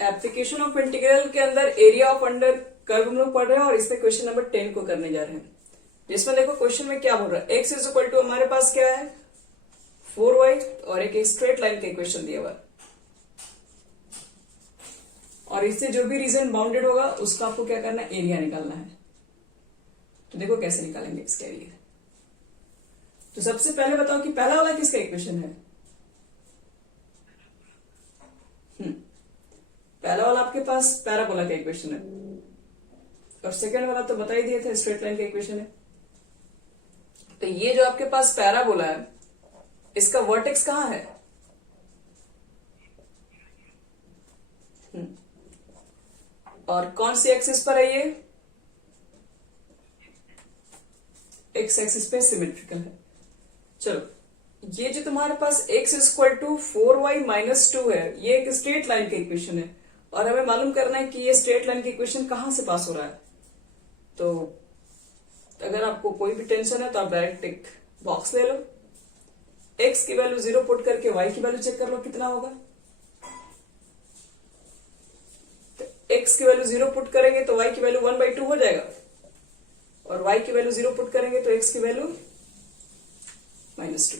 Application of integral के अंदर area of under curve हम लोग पढ़ रहे हैं और इसमें क्वेश्चन नंबर 10 को करने जा रहे हैं, जिसमें देखो क्वेश्चन में क्या बोल रहा है, एक्स इज इक्वल टू हमारे पास क्या है 4y और एक स्ट्रेट लाइन का इक्वेशन दिया हुआ है और इससे जो भी रीजन बाउंडेड होगा उसका आपको क्या करना है, एरिया निकालना है। तो देखो कैसे निकालेंगे इसका एरिया। तो सबसे पहले बताओ कि पहला वाला किसका इक्वेशन है। पहला वाला आपके पास पैराबोला का इक्वेशन है और सेकंड वाला तो बता ही दिए थे स्ट्रेट लाइन का इक्वेशन है। तो ये जो आपके पास पैराबोला है इसका वर्टेक्स कहां है, और कौन सी एक्सिस पर है, ये एक्स एक्सिस पे सिमेट्रिकल है। चलो ये जो तुम्हारे पास x is equal to 4y minus 2 है, ये एक स्ट्रेट लाइन का इक्वेशन है और हमें मालूम करना है कि ये स्ट्रेट लाइन का इक्वेशन कहां से पास हो रहा है। तो अगर आपको कोई भी टेंशन है तो आप डायरेक्ट एक बॉक्स ले लो, x की वैल्यू 0 पुट करके y की वैल्यू चेक कर लो कितना होगा। तो x की वैल्यू 0 पुट करेंगे तो y की वैल्यू 1/2 हो जाएगा और y की वैल्यू 0 पुट करेंगे तो x की वैल्यू -2।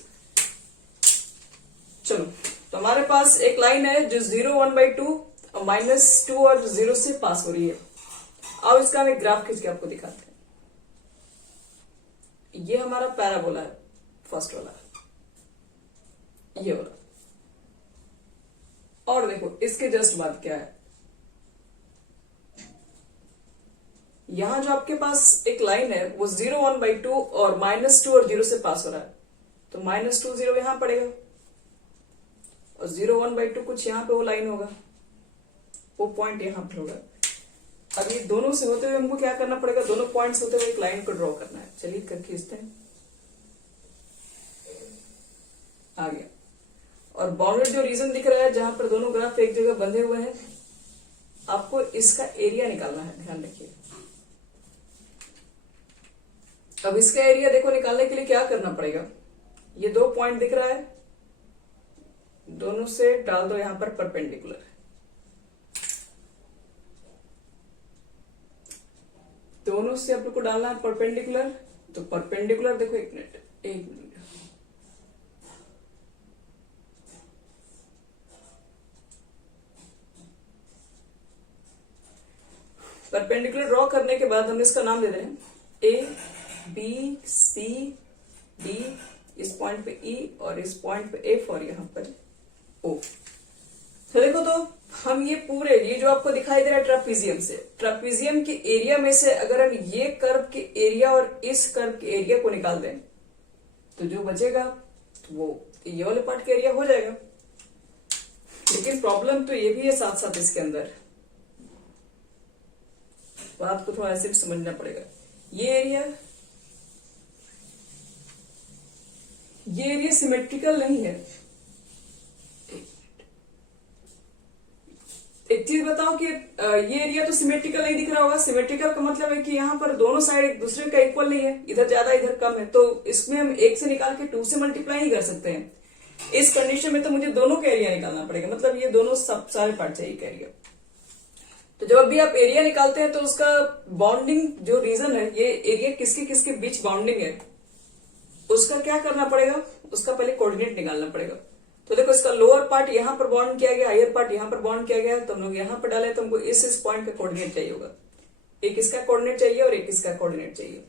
चलो तो हमारे पास एक लाइन है जो 0 1/2 और -2 और 0 से पास हो रही है। अब इसका हम एक ग्राफ खींच के आपको दिखाते हैं। ये हमारा पैराबोला है, फर्स्ट वाला ये वाला, और देखो इसके जस्ट बाद क्या है, यहां जो आपके पास एक लाइन है वो 0 1/2 और -2 और 0 से पास हो रहा है। तो -2 0 यहां पड़ेगा और 0 1/2 कुछ यहां पे वो लाइन होगा, वो पॉइंट यहां पर होगा। अब ये दोनों से होते हुए हमको क्या करना पड़ेगा, दोनों पॉइंट्स होते हुए एक लाइन को ड्रॉ करना है। चलिए कर खींचते हैं, आ गया। और बाउंडेड जो रीजन दिख रहा है जहां पर दोनों ग्राफ एक जगह बंधे हुए हैं, आपको इसका एरिया निकालना है, ध्यान रखिए। अब इसका एरिया देखो निकालने के लिए क्या करना पड़ेगा, ये दो पॉइंट दिख रहा है, दोनों से डाल दो यहां पर परपेंडिकुलर। दोनों से आपको डालना है परपेंडिकुलर, तो परपेंडिकुलर देखो एक मिनट परपेंडिकुलर ड्रॉ करने के बाद हम इसका नाम दे दें ABCD, इस पॉइंट पे E और इस पॉइंट पे F और यहां पर O। तो देखो तो हम ये पूरे ये जो आपको दिखाई दे रहा है ट्रापीजियम से, ट्रापीजियम के एरिया में से अगर हम ये कर्व के एरिया और इस कर्व के एरिया को निकाल दें तो जो बचेगा तो वो ये वाले पार्ट का एरिया हो जाएगा। लेकिन प्रॉब्लम तो ये भी है साथ साथ इसके अंदर, बात को थोड़ा ऐसे भी समझना पड़ेगा। ये एरिया सिमेट्रिकल नहीं है। एक चीज बताओ कि ये एरिया तो सिमेट्रिकल नहीं दिख रहा होगा। सिमेट्रिकल का मतलब है कि यहाँ पर दोनों साइड एक दूसरे का इक्वल नहीं है, इधर ज्यादा इधर कम है, तो इसमें हम 1 से निकाल के 2 से मल्टीप्लाई नहीं कर सकते हैं। इस कंडीशन में तो मुझे दोनों का एरिया निकालना पड़ेगा, मतलब ये दोनों सब सारे पार्ट चाहिए का एरिया। तो जब भी आप एरिया निकालते हैं तो उसका बाउंडिंग जो रीजन है, ये एरिया किसके किसके बीच बाउंडिंग है, उसका क्या करना पड़ेगा, उसका पहले कोऑर्डिनेट निकालना पड़ेगा। तो देखो इसका लोअर पार्ट यहां पर बाउंड किया गया, हायर पार्ट यहां पर बाउंड किया गया, तो हम लोग यहां पर डाले तो हमको इस पॉइंट का कोऑर्डिनेट चाहिए होगा। एक इसका कोऑर्डिनेट चाहिए और एक इसका कोऑर्डिनेट चाहिए।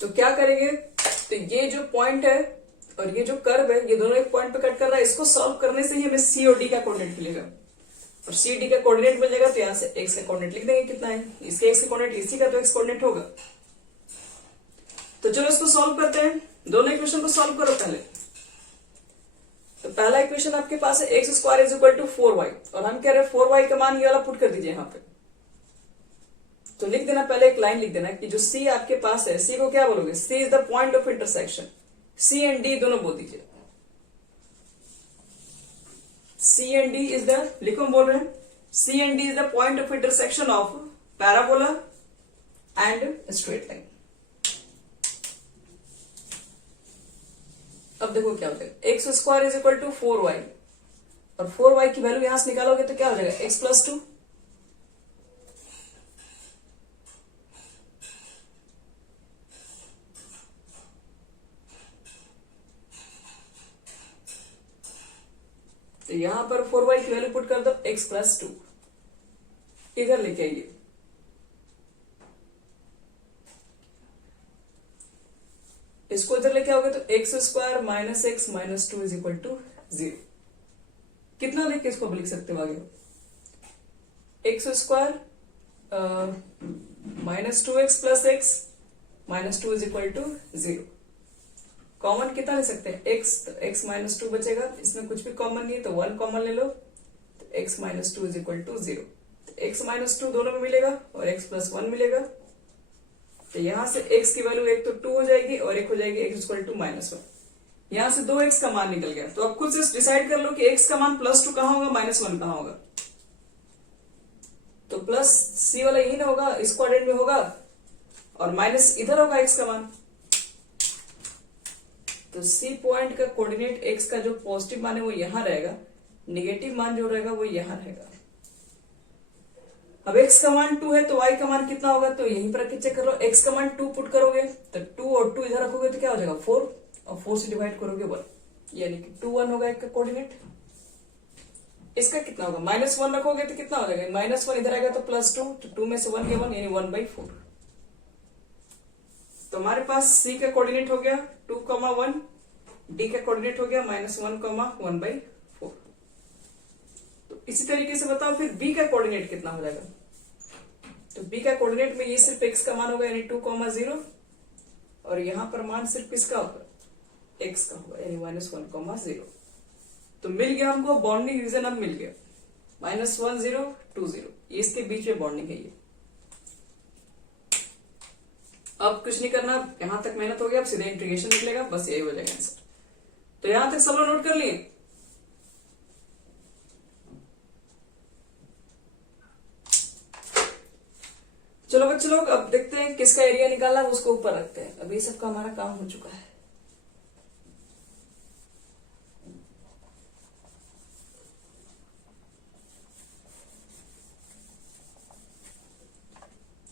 तो क्या करेंगे, तो ये जो पॉइंट है और ये जो कर्व है, ये दोनों एक पॉइंट पे कट कर रहा है, इसको सॉल्व करने से ही हमें सी और डी का कोऑर्डिनेट मिलेगा और सी डी का कोऑर्डिनेट मिल जाएगा। तो यहां से एक्स का कोऑर्डिनेट लिख देंगे, कितना है इसके एक्स का कोऑर्डिनेट, इसी का तो एक्स कोऑर्डिनेट होगा। तो चलो इसको सॉल्व करते हैं, दोनों इक्वेशन को सॉल्व करो पहले। तो पहला इक्वेशन आपके पास है x square is equal to 4y और हम कह रहे हैं 4y का मान ये वाला पुट कर दीजिए यहां पे। तो लिख देना, पहले एक लाइन लिख देना कि जो C आपके पास है, C को क्या बोलोगे, C is the point of intersection. C and D दोनों बोल दीजिए। C and D is the, लिखो हम बोल रहे हैं C and D is the point of intersection of parabola and straight line. अब देखो क्या होता है, x square is equal to 4y और 4y की वैल्यू यहां से निकालोगे तो क्या हो जाएगा x+2। तो यहां पर 4y की वैल्यू पुट कर दो x+2, इधर लेके आइए। इसको इधर लेके आओगे तो x² minus x minus 2 is equal to 0। कितना लिख के इसको लिख सकते हो आगे, x² minus 2x plus x minus 2 is equal to 0। Common कितना ले सकते हैं x, तो x माइनस 2 बचेगा, इसमें कुछ भी कॉमन नहीं है तो 1 कॉमन ले लो, तो x minus 2 is equal to 0। x minus 2 दोनों में मिलेगा और x प्लस 1 मिलेगा, तो यहां से x की वैल्यू एक तो 2 हो जाएगी और एक हो जाएगी x इक्वल टू -1। यहां से 2x का मान निकल गया। तो अब खुद से डिसाइड कर लो कि x का मान +2 कहां होगा, -1 कहां होगा। तो प्लस c वाला यही ना होगा, इस क्वाड्रेंट में होगा, और माइनस इधर होगा x का मान। तो c पॉइंट का कोऑर्डिनेट x का जो पॉजिटिव मान है वो यहां रहेगा, निगेटिव मान जो रहेगा वो यहां रहेगा। अब x का मान 2 है तो y का मान कितना होगा, तो यहीं पर चेक कर लो। x का मान 2 पुट करोगे तो 2 और 2 इधर रखोगे तो क्या हो जाएगा 4, और 4 से डिवाइड करोगे 1, यानी कि 2 1 होगा एक का कोऑर्डिनेट। इसका कितना होगा, -1 रखोगे तो कितना हो जाएगा, -1 इधर आएगा तो +2, तो 2 में से 1 गया 1, यानी 1/4। तो हमारे पास c का कोऑर्डिनेट हो गया 2,1, d का कोऑर्डिनेट हो गया -1,1/4। तो इसी तरीके से बताओ फिर b का कोऑर्डिनेट कितना हो जाएगा। तो b का कोऑर्डिनेट में ये सिर्फ x का मान होगा, यानी 2,0, और यहां पर मान सिर्फ किसका होगा, x का होगा, यानी -1,0। तो मिल गया हमको बॉन्डिंग रीजन, अब मिल गया -1 0 2 0, ये इसके बीच में बॉन्डिंग है ये। अब कुछ नहीं करना, यहां तक मेहनत हो गया, अब सीधे इंटीग्रेशन निकलेगा, बस यही हो जाएगा आंसर। तो यहां तक सब लोग नोट कर लिए। चलो बच्चे लोग, अब देखते हैं किसका एरिया निकालना है, उसको ऊपर रखते हैं। अभी सबका हमारा काम हो चुका है।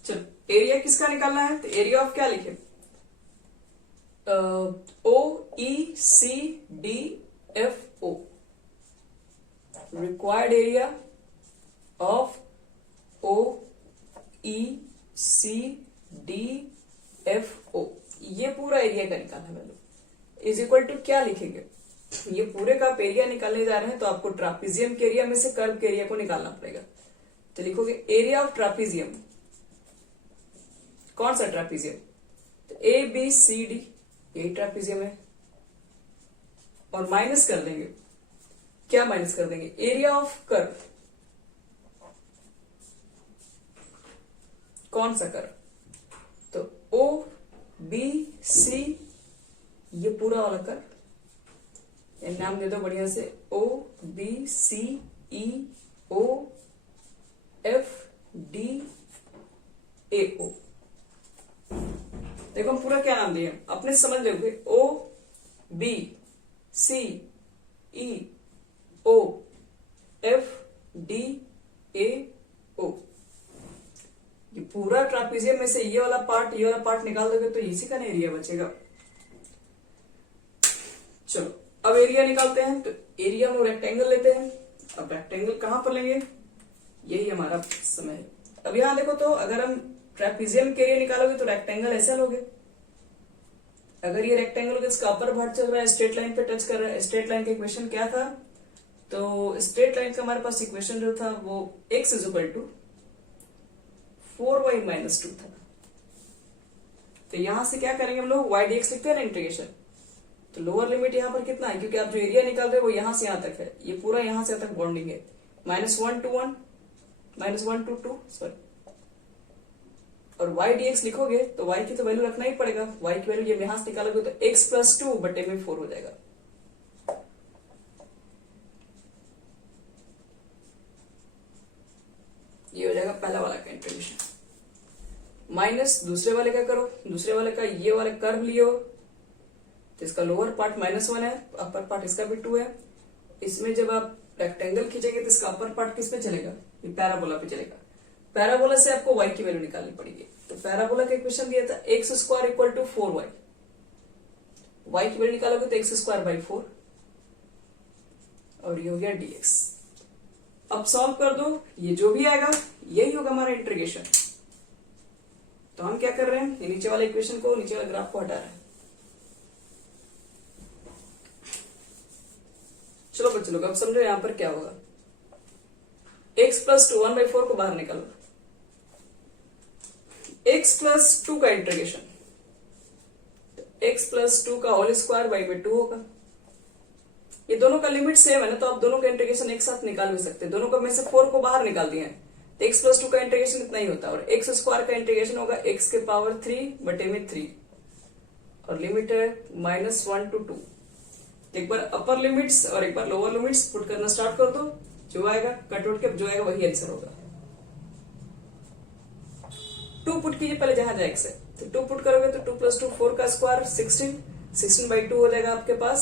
चलो एरिया किसका निकालना है, तो एरिया ऑफ क्या लिखे, OECDFO, required area of OECDFO, ये पूरा एरिया का निकालना है। इज इक्वल टू क्या लिखेंगे, ये पूरे का आप एरिया निकालने जा रहे हैं, तो आपको ट्रापीजियम के एरिया में से कर्व के एरिया को निकालना पड़ेगा। तो लिखोगे एरिया ऑफ ट्रापीजियम, कौन सा ट्रापीजियम, तो ABCD, यही ट्रापीजियम है, और माइनस कर देंगे, क्या माइनस कर देंगे, एरिया ऑफ कर्व, कौन सा कर्व, तो OBC, ये पूरा वाला कर्व, नाम दे दो बढ़िया से, OBCEOFDAO। देखो हम पूरा क्या नाम दिए, अपने समझ लोगे, OBCEOFDAO। ये पूरा ट्रापीजियम में से ये वाला पार्ट निकाल दोगे तो इसी का एरिया बचेगा। चलो अब एरिया निकालते हैं। तो एरिया में रेक्टेंगल लेते हैं। अब रेक्टेंगल कहां पर लेंगे, यही हमारा समय है। अब यहां देखो, तो अगर हम ट्रेपीजियम के एरिया निकालोगे तो रेक्टेंगल ऐसा लोगे। अगर ये रेक्टेंगल इसका अपर पार्ट चल रहा है, स्ट्रेट लाइन पे टच कर रहा है, स्ट्रेट लाइन का इक्वेशन क्या था, तो स्ट्रेट लाइन का हमारे पास इक्वेशन जो था वो x is equal to 4y minus 2 था। तो यहां से क्या करेंगे हम लोग, y dx लिखते हैं ना इंटीग्रेशन। तो लोअर लिमिट यहां पर कितना है, क्योंकि आप जो एरिया निकाल रहे हो वो यहां से यहां तक है, ये पूरा यहां से यहां तक बॉन्डिंग है, -1 to 1, -1 to 2, सॉरी। और y dx लिखोगे तो y की तो वैल्यू रखना ही पड़ेगा। y की वैल्यू जब यहां से निकालोगे तो x प्लस 2 बटे में 4 हो जाएगा। ये हो जाएगा पहला वाला का इंटीग्रेशन। माइनस दूसरे वाले का करो, दूसरे वाले का ये वाला कर्व लियो, तो इसका लोअर पार्ट -1 है, अपर पार्ट इसका भी 2 है। इसमें जब आप रेक्टेंगल खींचेंगे तो इसका अपर पार्ट किस पे चलेगा, ये पैराबोला पे चलेगा। पैराबोला से आपको y की वैल्यू निकालनी पड़ेगी। तो पैराबोला का इक्वेशन दिया था x square equal to 4y, y की वैल्यू निकालोगे तो एक्स स्क्वायर बाई 4 और ये हो गया dx। अब सॉल्व कर दो, ये जो भी आएगा यही होगा हमारा इंटीग्रेशन। तो हम क्या कर रहे हैं, ये नीचे वाले इक्वेशन को, नीचे वाले ग्राफ को हटा रहे हैं। चलो बच्चे लोग अब समझो यहां पर क्या होगा। x प्लस 2 1/4 को बाहर निकालो, x प्लस 2 का इंटीग्रेशन, x प्लस 2 का होल स्क्वायर बाई 2 होगा। ये दोनों का लिमिट सेम है ना, तो आप दोनों का इंटीग्रेशन एक साथ निकाल भी सकते हैं। दोनों का में से 4 को बाहर निकाल दिए हैं तो x प्लस 2 का इंटीग्रेशन इतना ही होता है, और x स्क्वायर का इंटीग्रेशन होगा x के पावर 3 बटे में 3 और लिमिट है -1 to 2। एक बार अपर लिमिट्स और एक बार लोअर लिमिट्स पुट करना स्टार्ट कर दो, जो आएगा कट आउट के जो आएगा वही आंसर होगा। 2 पुट कीजिए पहले जहां जाए x है, तो 2 पुट करोगे तो 2 प्लस 2 4 का स्क्वायर 16 बाई 2 हो जाएगा आपके पास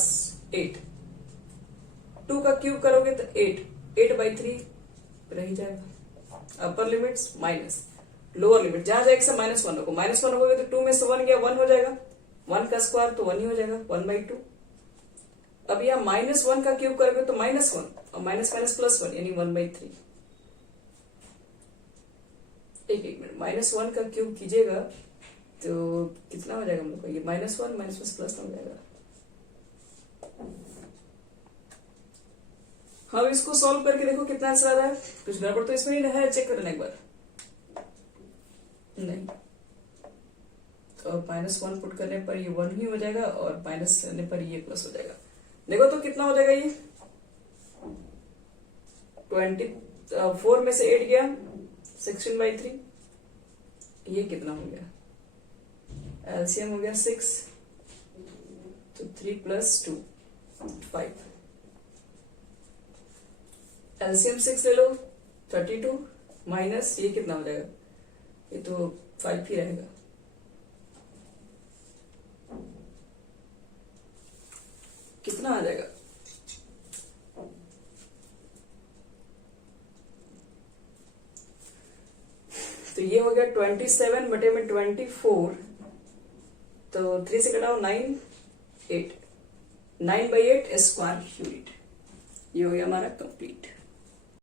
8। 2 का क्यूब करोगे तो 8 बाई 3 रह ही जाएगा। अपर लिमिट्स माइनस लोअर लिमिट जहां जाए से -1 होगा, -1 होगा तो 2 में से 1 गया 1 हो जाएगा, 1 का स्क्वायर तो 1 ही हो जाएगा 1/2। अब यहाँ -1 का क्यूब करोगे तो -1 और माइनस प्लस 1 यानी 1/3। एक मिनट, -1 का क्यूब कीजिएगा तो कितना हो जाएगा हम लोग का, ये -1 प्लस हो जाएगा। हाँ इसको सॉल्व करके देखो कितना आंसर आ रहा है, कुछ गड़बड़ तो इसमें नहीं है, चेक करना एक बार। नहीं तो -1 पुट करने पर ये 1 ही हो जाएगा और माइनस करने पर ये प्लस हो जाएगा। देखो तो कितना हो जाएगा, ये 24 में से 8 गया 16/3, ये कितना हो गया, एलसीएम हो गया 6 तो 3 + 2 5, एलसीएम 6 ले लो 32 माइनस ये कितना हो जाएगा, ये तो 5 ही रहेगा। कितना आ जाएगा, तो ये हो गया 27 बटे में 24, तो 3 से घटाओ 9 8 9/8 स्क्वायर यूनिट। ये हो गया हमारा कंप्लीट।